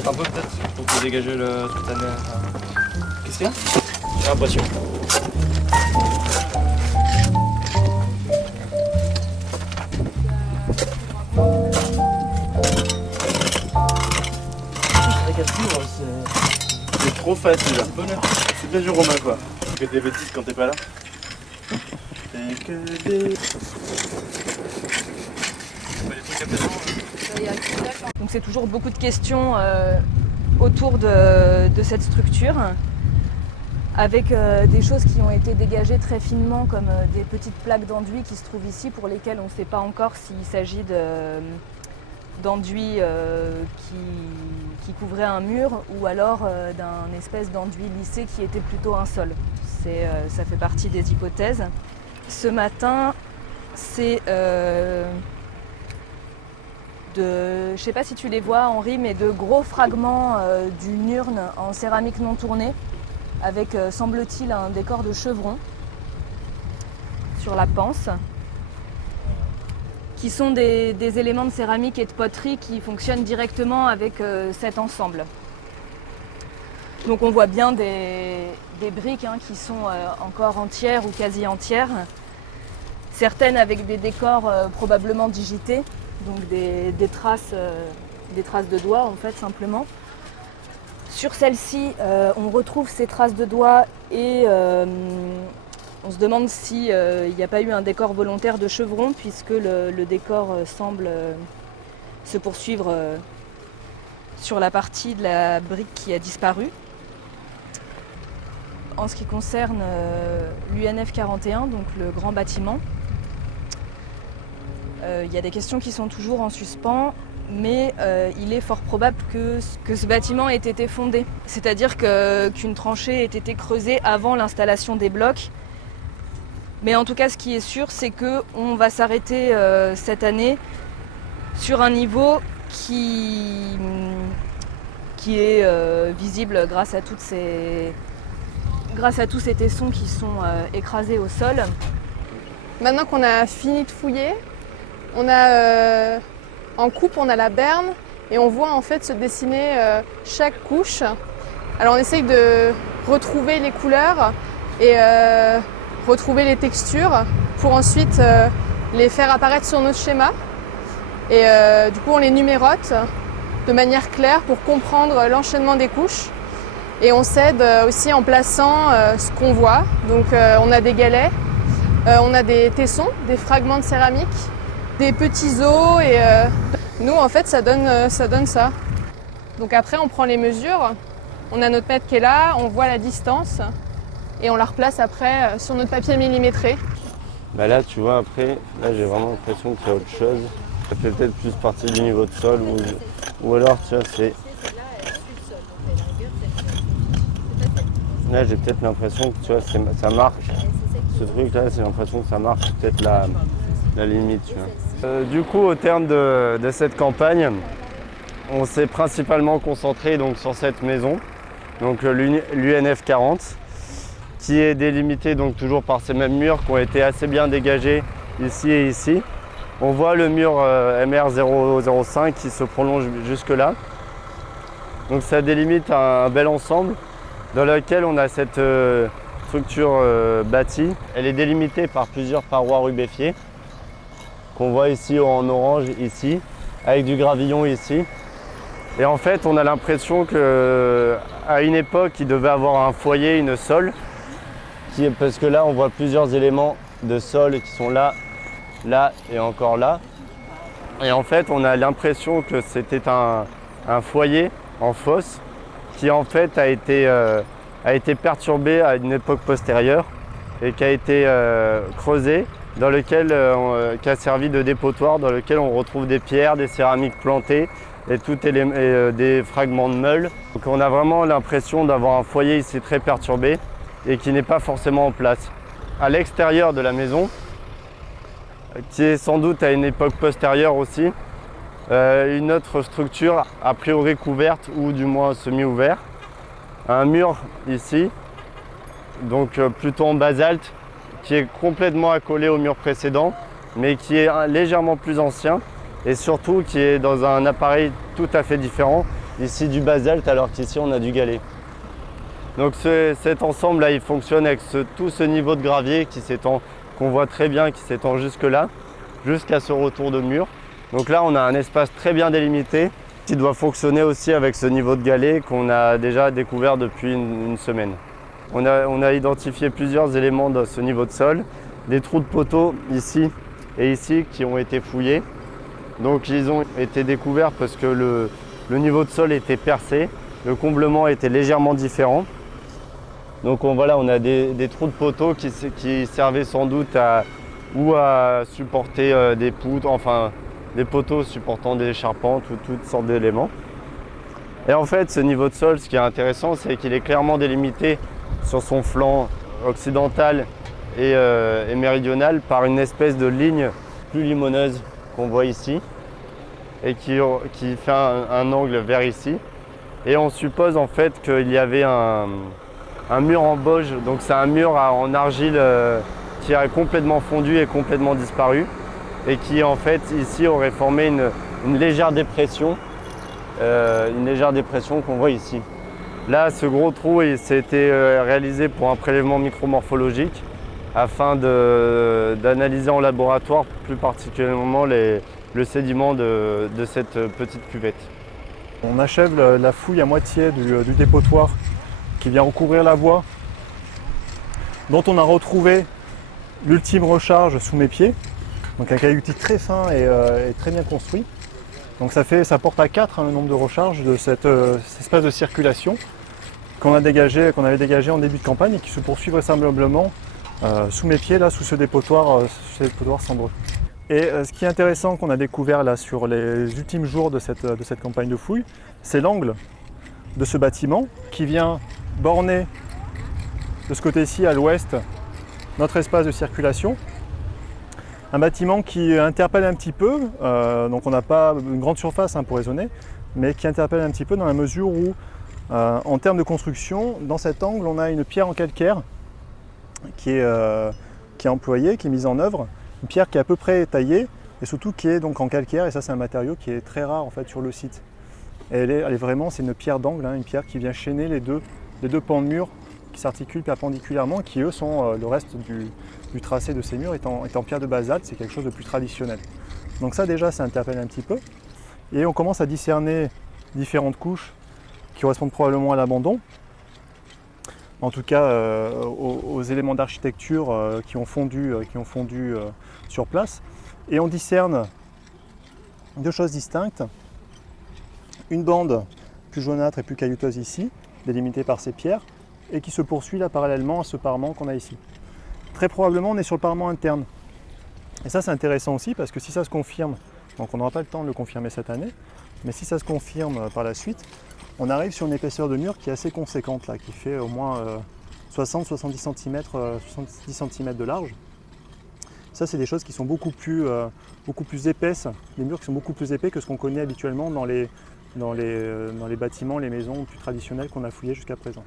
droite un peu peut-être pour dégager le toute l'année. Qu'est-ce qu'il y a? J'ai l'impression. C'est trop facile. Bonheur. C'est bien du Romain quoi. Tu fais des bêtises quand t'es pas là. C'est que des... Donc c'est toujours beaucoup de questions autour de cette structure, avec des choses qui ont été dégagées très finement, comme des petites plaques d'enduit qui se trouvent ici, pour lesquelles on ne sait pas encore s'il s'agit d'enduit qui couvrait un mur ou alors d'un espèce d'enduit lissé qui était plutôt un sol. Ça fait partie des hypothèses. Ce matin, c'est je ne sais pas si tu les vois Henri, mais de gros fragments d'une urne en céramique non tournée avec, semble-t-il, un décor de chevron sur la panse, qui sont des éléments de céramique et de poterie qui fonctionnent directement avec cet ensemble. Donc on voit bien des briques qui sont encore entières ou quasi entières, certaines avec des décors probablement digités, donc des traces de doigts en fait simplement. Sur celle-ci, on retrouve ces traces de doigts et on se demande s'il n'y a pas eu un décor volontaire de chevron, puisque le décor semble se poursuivre sur la partie de la brique qui a disparu. En ce qui concerne l'UNF 41, donc le grand bâtiment, il y a des questions qui sont toujours en suspens, mais il est fort probable que ce bâtiment ait été fondé. C'est-à-dire qu'une tranchée ait été creusée avant l'installation des blocs. Mais en tout cas, ce qui est sûr, c'est qu'on va s'arrêter cette année sur un niveau qui est visible grâce à tous ces tessons qui sont écrasés au sol. Maintenant qu'on a fini de fouiller, on a en coupe, on a la berne et on voit en fait se dessiner chaque couche. Alors on essaye de retrouver les couleurs et retrouver les textures pour ensuite les faire apparaître sur notre schéma. Et du coup on les numérote de manière claire pour comprendre l'enchaînement des couches. Et on s'aide aussi en plaçant ce qu'on voit. Donc on a des galets, on a des tessons, des fragments de céramique, des petits os et nous en fait ça donne ça. Donc après on prend les mesures, on a notre mètre qui est là, on voit la distance et on la replace après sur notre papier millimétré. Bah là tu vois après, là j'ai vraiment l'impression qu'il y a autre chose. Ça fait peut-être plus partie du niveau de sol ou alors tu vois c'est... Là j'ai peut-être l'impression que tu vois ça marque. Ce truc là c'est l'impression que ça marque peut-être la limite. Tu vois. Du coup au terme de cette campagne, on s'est principalement concentré donc, sur cette maison, donc l'UNF 40, qui est délimitée donc, toujours par ces mêmes murs qui ont été assez bien dégagés ici et ici. On voit le mur MR005 qui se prolonge jusque là. Donc ça délimite un bel ensemble dans lequel on a cette structure bâtie. Elle est délimitée par plusieurs parois rubéfiées qu'on voit ici en orange ici, avec du gravillon ici. Et en fait, on a l'impression qu'à une époque, il devait avoir un foyer, une sole, parce que là, on voit plusieurs éléments de sol qui sont là, là et encore là. Et en fait, on a l'impression que c'était un foyer en fosse qui en fait a été perturbé à une époque postérieure et qui a été creusé, dans lequel qui a servi de dépotoir, dans lequel on retrouve des pierres, des céramiques plantées et des fragments de meules. Donc on a vraiment l'impression d'avoir un foyer ici très perturbé et qui n'est pas forcément en place. À l'extérieur de la maison, qui est sans doute à une époque postérieure aussi, une autre structure a priori couverte ou du moins semi-ouverte. Un mur ici, donc plutôt en basalte, qui est complètement accolé au mur précédent, mais qui est légèrement plus ancien et surtout qui est dans un appareil tout à fait différent, ici du basalte alors qu'ici on a du galets. Donc cet ensemble là il fonctionne avec tout ce niveau de gravier qui s'étend, qu'on voit très bien, qui s'étend jusque là, jusqu'à ce retour de mur. Donc là on a un espace très bien délimité qui doit fonctionner aussi avec ce niveau de galets qu'on a déjà découvert depuis une semaine. On a identifié plusieurs éléments de ce niveau de sol, des trous de poteaux ici et ici qui ont été fouillés. Donc ils ont été découverts parce que le niveau de sol était percé, le comblement était légèrement différent. Donc voilà, on a des trous de poteaux qui servaient sans doute à supporter des poutres, enfin des poteaux supportant des charpentes ou toutes sortes d'éléments. Et en fait, ce niveau de sol, ce qui est intéressant, c'est qu'il est clairement délimité sur son flanc occidental et méridional par une espèce de ligne plus limoneuse qu'on voit ici et qui fait un angle vers ici. Et on suppose en fait qu'il y avait un mur en bauge, donc c'est un mur en argile qui a complètement fondu et complètement disparu et qui en fait ici aurait formé une légère dépression qu'on voit ici. Là, ce gros trou, c'était réalisé pour un prélèvement micromorphologique afin d'analyser en laboratoire plus particulièrement le sédiment de cette petite cuvette. On achève la fouille à moitié du dépotoir qui vient recouvrir la voie, dont on a retrouvé l'ultime recharge sous mes pieds. Donc un cailloutis très fin et très bien construit. Donc ça porte à 4 le nombre de recharges de cet espace de circulation qu'on avait dégagé en début de campagne et qui se poursuit vraisemblablement sous mes pieds, là, sous ce dépotoir cendreux. Et ce qui est intéressant qu'on a découvert là sur les ultimes jours de cette campagne de fouille, c'est l'angle de ce bâtiment qui vient borner de ce côté-ci à l'ouest notre espace de circulation. Un bâtiment qui interpelle un petit peu, donc on n'a pas une grande surface pour raisonner, mais qui interpelle un petit peu dans la mesure où, en termes de construction, dans cet angle, on a une pierre en calcaire qui est employée, qui est mise en œuvre, une pierre qui est à peu près taillée et surtout qui est donc en calcaire, et ça c'est un matériau qui est très rare en fait sur le site. Et elle est vraiment, c'est une pierre d'angle, une pierre qui vient chaîner les deux pans de mur qui s'articulent perpendiculairement, qui eux sont le reste du tracé de ces murs est en pierre de basalte, c'est quelque chose de plus traditionnel. Donc ça déjà, ça interpelle un petit peu. Et on commence à discerner différentes couches qui correspondent probablement à l'abandon. En tout cas aux éléments d'architecture qui ont fondu sur place. Et on discerne deux choses distinctes. Une bande plus jaunâtre et plus caillouteuse ici, délimitée par ces pierres, et qui se poursuit là parallèlement à ce parement qu'on a ici. Très probablement on est sur le parement interne. Et ça c'est intéressant aussi parce que si ça se confirme, donc on n'aura pas le temps de le confirmer cette année, mais si ça se confirme par la suite, on arrive sur une épaisseur de mur qui est assez conséquente là, qui fait au moins 60-70 cm de large. Ça c'est des choses qui sont beaucoup plus épaisses, des murs qui sont beaucoup plus épais que ce qu'on connaît habituellement dans les bâtiments, les maisons plus traditionnelles qu'on a fouillées jusqu'à présent.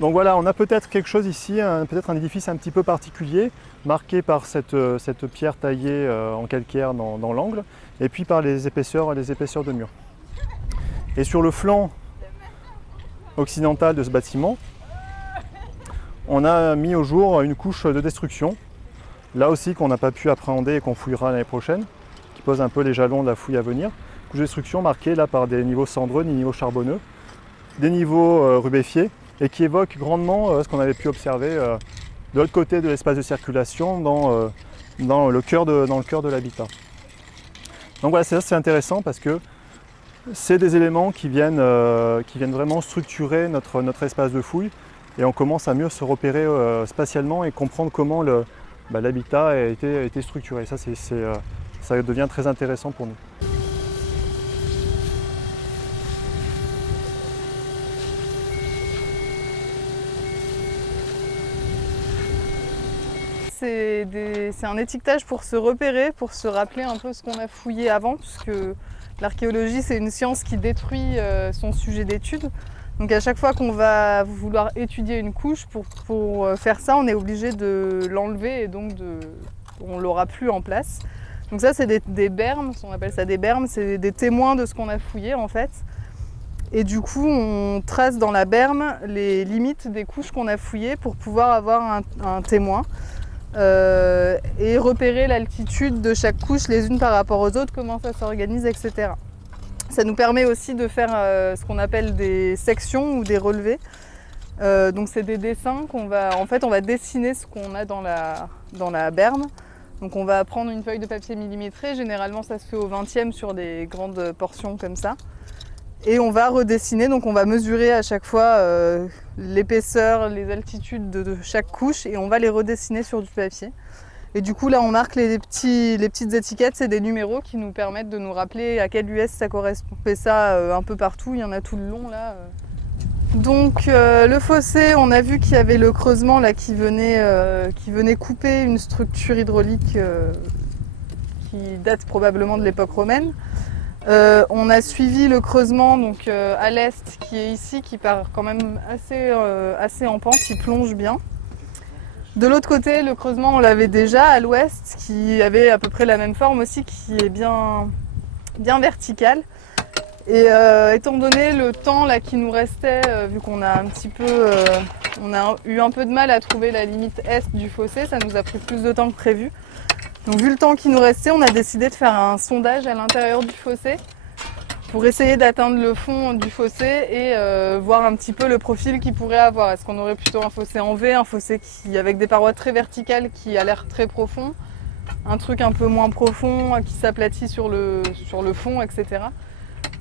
Donc voilà, on a peut-être quelque chose ici, peut-être un édifice un petit peu particulier, marqué par cette pierre taillée en calcaire dans l'angle, et puis par les épaisseurs de mur. Et sur le flanc occidental de ce bâtiment, on a mis au jour une couche de destruction, là aussi qu'on n'a pas pu appréhender et qu'on fouillera l'année prochaine, qui pose un peu les jalons de la fouille à venir. Couche de destruction marquée là par des niveaux cendreux, des niveaux charbonneux, des niveaux rubéfiés, et qui évoque grandement ce qu'on avait pu observer de l'autre côté de l'espace de circulation dans le cœur de l'habitat. Donc voilà, c'est intéressant parce que c'est des éléments qui viennent vraiment structurer notre espace de fouille et on commence à mieux se repérer spatialement et comprendre comment l'habitat a été structuré. Ça devient très intéressant pour nous. C'est un étiquetage pour se repérer, pour se rappeler un peu ce qu'on a fouillé avant, puisque l'archéologie c'est une science qui détruit son sujet d'étude. Donc à chaque fois qu'on va vouloir étudier une couche, pour faire ça, on est obligé de l'enlever et donc on ne l'aura plus en place. Donc ça c'est des bermes, on appelle ça des bermes, c'est des témoins de ce qu'on a fouillé en fait. Et du coup, on trace dans la berme les limites des couches qu'on a fouillées pour pouvoir avoir un témoin et repérer l'altitude de chaque couche les unes par rapport aux autres, comment ça s'organise, etc. Ça nous permet aussi de faire ce qu'on appelle des sections ou des relevés. Donc c'est des dessins qu'on va, en fait, on va dessiner ce qu'on a dans la berme. Donc on va prendre une feuille de papier millimétrée, généralement ça se fait au 20e sur des grandes portions comme ça. Et on va redessiner, donc on va mesurer à chaque fois l'épaisseur, les altitudes de chaque couche et on va les redessiner sur du papier. Et du coup là on marque les petites étiquettes, c'est des numéros qui nous permettent de nous rappeler à quel US ça correspond. On fait ça un peu partout, il y en a tout le long là. Donc le fossé, on a vu qu'il y avait le creusement là qui venait couper une structure hydraulique qui date probablement de l'époque romaine. On a suivi le creusement donc à l'est qui est ici, qui part quand même assez en pente, il plonge bien. De l'autre côté, le creusement on l'avait déjà à l'ouest, qui avait à peu près la même forme aussi, qui est bien vertical. Et étant donné le temps là qui nous restait, vu qu'on a on a eu un peu de mal à trouver la limite est du fossé, ça nous a pris plus de temps que prévu. Donc vu le temps qui nous restait, on a décidé de faire un sondage à l'intérieur du fossé pour essayer d'atteindre le fond du fossé et voir un petit peu le profil qu'il pourrait avoir. Est-ce qu'on aurait plutôt un fossé en V, un fossé avec des parois très verticales qui a l'air très profond, un truc un peu moins profond qui s'aplatit sur le fond, etc.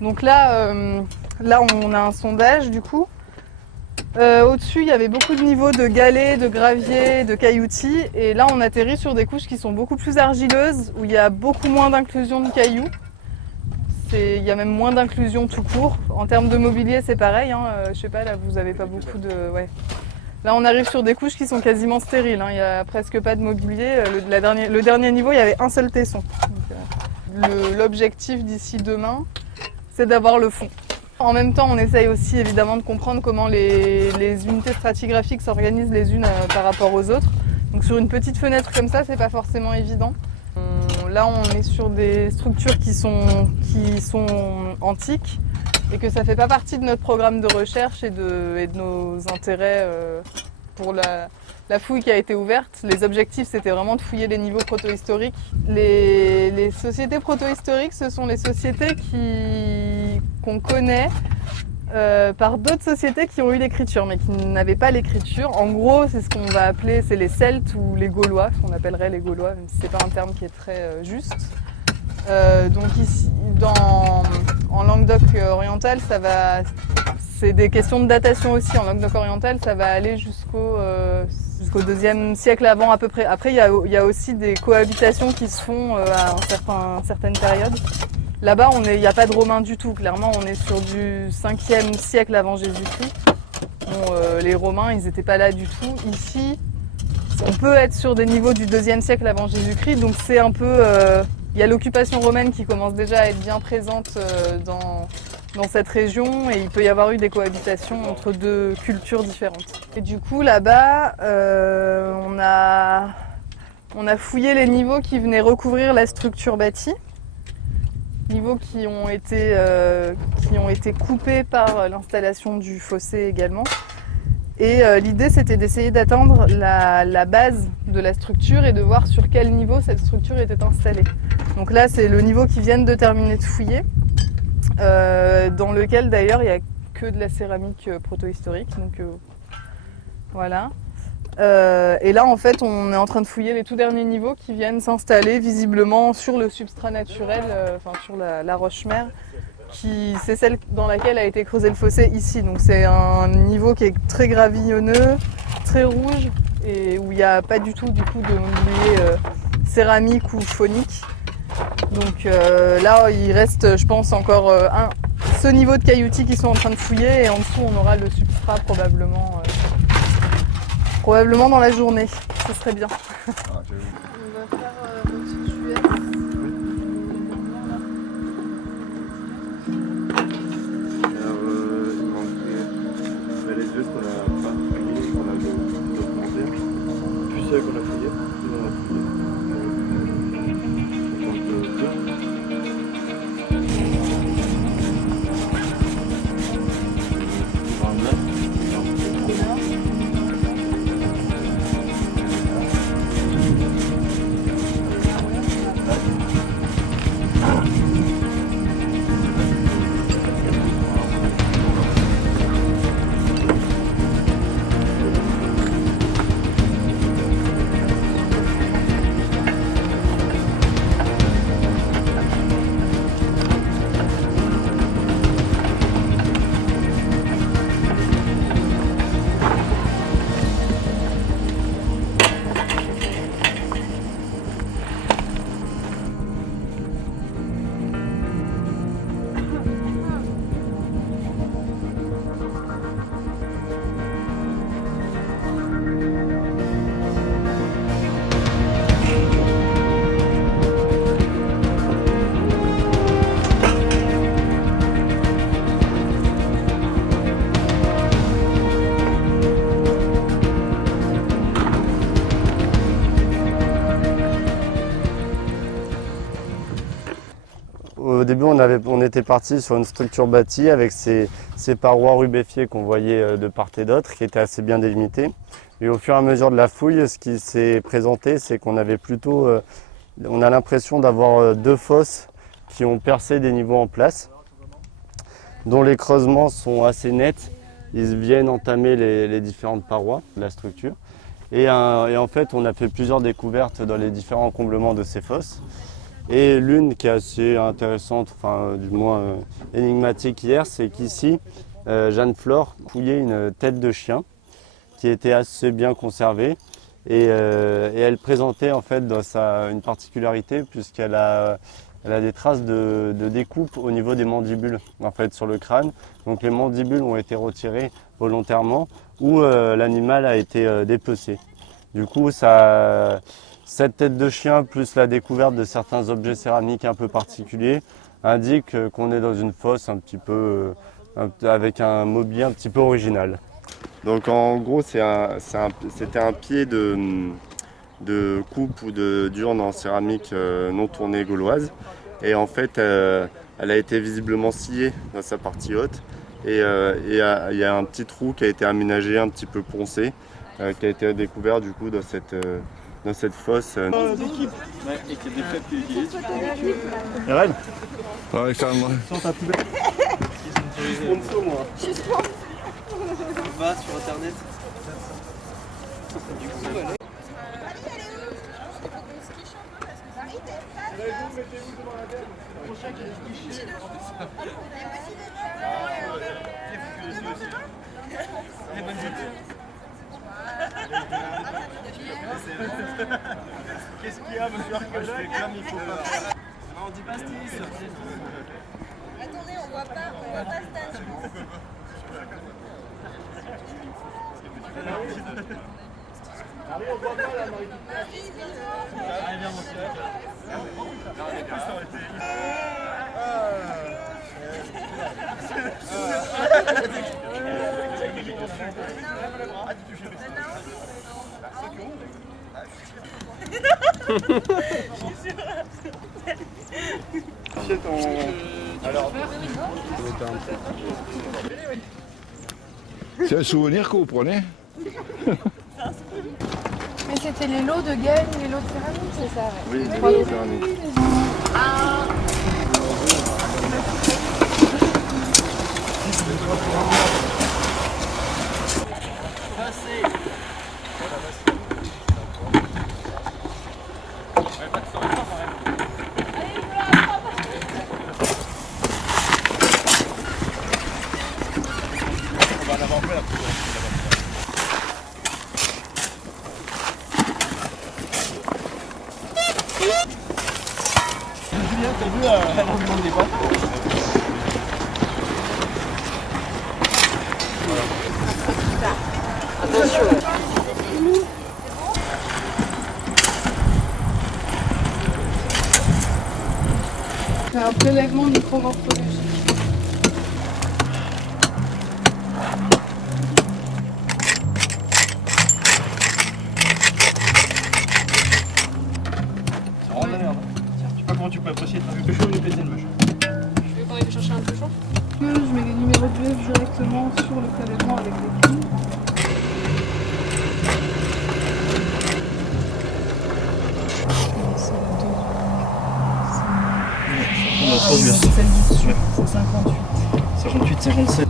Donc là on a un sondage du coup. Au-dessus, il y avait beaucoup de niveaux de galets, de gravier, de cailloutis. Et là, on atterrit sur des couches qui sont beaucoup plus argileuses, où il y a beaucoup moins d'inclusion de cailloux. Il y a même moins d'inclusion tout court. En termes de mobilier, c'est pareil. Je sais pas, là, vous avez pas beaucoup de... Ouais. Là, on arrive sur des couches qui sont quasiment stériles. Il n'y a presque pas de mobilier. Le dernier niveau, il y avait un seul tesson. L'objectif d'ici demain, c'est d'avoir le fond. En même temps, on essaye aussi évidemment de comprendre comment les unités stratigraphiques s'organisent les unes par rapport aux autres. Donc sur une petite fenêtre comme ça, c'est pas forcément évident. Là, on est sur des structures qui sont antiques et que ça fait pas partie de notre programme de recherche et de nos intérêts pour la fouille qui a été ouverte. Les objectifs, c'était vraiment de fouiller les niveaux protohistoriques. Les sociétés protohistoriques, ce sont les sociétés qu'on connaît par d'autres sociétés qui ont eu l'écriture, mais qui n'avaient pas l'écriture. En gros, c'est ce qu'on va appeler, c'est les Celtes ou les Gaulois, ce qu'on appellerait les Gaulois, même si c'est pas un terme qui est très juste. Donc ici, en Languedoc oriental, c'est des questions de datation aussi. En Languedoc oriental, ça va aller jusqu'au 2e siècle avant à peu près. Après, il y a aussi des cohabitations qui se font à certaines périodes. Là-bas, il n'y a pas de Romains du tout. Clairement, on est sur du 5e siècle avant Jésus-Christ. Bon, les Romains, ils n'étaient pas là du tout. Ici, on peut être sur des niveaux du 2e siècle avant Jésus-Christ. Donc c'est un peu... Il y a l'occupation romaine qui commence déjà à être bien présente dans cette région et il peut y avoir eu des cohabitations entre deux cultures différentes. Et du coup, là-bas, on a fouillé les niveaux qui venaient recouvrir la structure bâtie. Niveaux qui ont été coupés par l'installation du fossé également. Et l'idée, c'était d'essayer d'atteindre la base de la structure et de voir sur quel niveau cette structure était installée. Donc là, c'est le niveau qu'ils viennent de terminer de fouiller, dans lequel d'ailleurs il n'y a que de la céramique protohistorique. Donc voilà. Et là, en fait, on est en train de fouiller les tout derniers niveaux qui viennent s'installer visiblement sur le substrat naturel, sur la roche-mère, c'est celle dans laquelle a été creusé le fossé ici. Donc c'est un niveau qui est très gravillonneux, très rouge, et où il n'y a pas du tout de mobilier céramique ou phonique. Donc là, il reste, je pense, encore ce niveau de cailloutis qu'ils sont en train de fouiller, et en dessous, on aura le substrat probablement dans la journée. Ce serait bien. On va faire une petite juette. Il manquait les deux qu'on a pas fouillé, qu'on a documenté. Puis celle qu'on a fouillé. début, on était parti sur une structure bâtie avec ces parois rubéfiées qu'on voyait de part et d'autre, qui étaient assez bien délimitées. Et au fur et à mesure de la fouille, ce qui s'est présenté, c'est qu'on avait plutôt, on a l'impression d'avoir 2 fosses qui ont percé des niveaux en place, dont les creusements sont assez nets. Ils viennent entamer les différentes parois de la structure. Et en fait, on a fait plusieurs découvertes dans les différents comblements de ces fosses. Et l'une qui est assez intéressante, enfin du moins énigmatique hier, c'est qu'ici, Jeanne Flore fouillait une tête de chien qui était assez bien conservée. Et elle présentait en fait une particularité puisqu'elle a des traces de découpe au niveau des mandibules, en fait, sur le crâne. Donc les mandibules ont été retirées volontairement ou l'animal a été dépecé. Du coup, cette tête de chien plus la découverte de certains objets céramiques un peu particuliers indique qu'on est dans une fosse un petit peu avec un mobilier un petit peu original. Donc en gros, c'était un pied de coupe ou d'urne en céramique non tournée gauloise. Et en fait, elle a été visiblement sciée dans sa partie haute. Et il y a un petit trou qui a été aménagé, un petit peu poncé, qui a été découvert du coup dans cette fosse. D'équipe. Ouais, et qui a des fêtes qui utilisent. Eren, Ouais, calme. Sans ta poubelle. Je suis sponsor, moi. Va sur internet. Du coup, voilà. Qu'est-ce qu'il y a, monsieur que je fais comme il faut pas. Non, on dit pastis. Attendez, on voit pas stage. Marie, on voit pas là, Marie. Allez, viens, mon C'est un souvenir que vous prenez? Mais c'était les lots de gaine, les lots de céramique, c'est ça? Oui, les lots de céramique. Julien, t'as vu l'allongement des pattes? C'est un prélèvement micromorphologique. C'est vraiment de la merde. Je sais pas comment tu peux apprécier de plus chaud ou de péter le machin. Je vais quand même chercher un peu chaud. Je mets les numéros de greffe directement sur le prélèvement avec les clés. On a trop vu ça. Celle du dessus, c'est 58. 58, 57.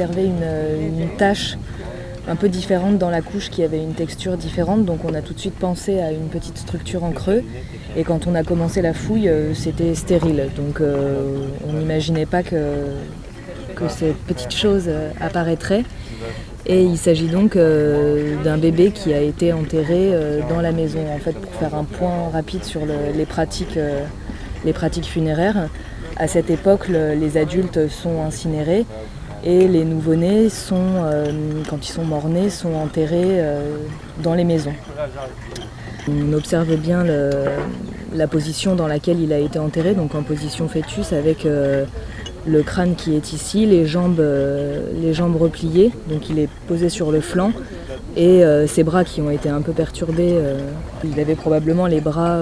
observé une tache un peu différente dans la couche qui avait une texture différente, donc on a tout de suite pensé à une petite structure en creux, et quand on a commencé la fouille, c'était stérile, donc on n'imaginait pas que cette petite chose apparaîtrait. Et il s'agit donc d'un bébé qui a été enterré dans la maison, en fait, pour faire un point rapide sur les pratiques funéraires. À cette époque, les adultes sont incinérés et les nouveau-nés, quand ils sont morts-nés, sont enterrés dans les maisons. On observe bien la position dans laquelle il a été enterré, donc en position fœtus, avec le crâne qui est ici, les jambes repliées, donc il est posé sur le flanc, et ses bras qui ont été un peu perturbés. Il avait probablement les bras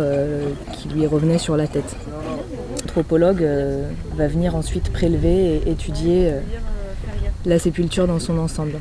qui lui revenaient sur la tête. L'anthropologue va venir ensuite prélever et étudier la sépulture dans son ensemble.